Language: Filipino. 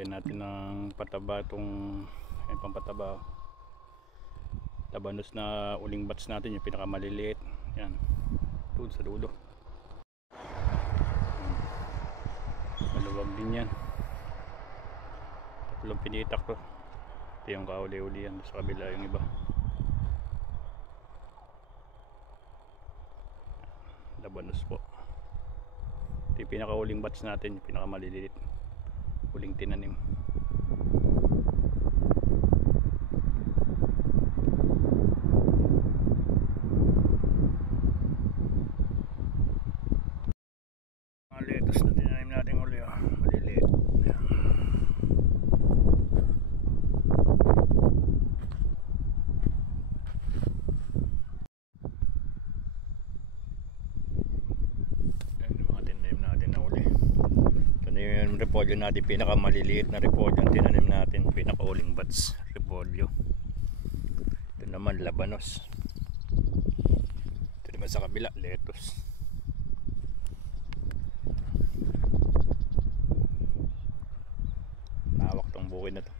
lagyan natin ng pataba itong pampataba. Labanos na uling bats natin, yung pinakamaliliit. Yan, doon sa dulo. Maluwag din yan. Tatlong pinitak to. Ito yung kauli-uli yan. Sa kabila yung iba. Labanos po. Ito yung pinakauling bats natin, yung pinakamaliliit. Huling tinanim. Mga lettuce na tinanim natin uli, maliliit. Ayan. Yung repolyo natin, pinakamaliliit na repolyo ang tinanim natin, pinakauling bats repolyo. Ito naman labanos. Ito naman sa kabila lettuce. Nawak tong bukid na to.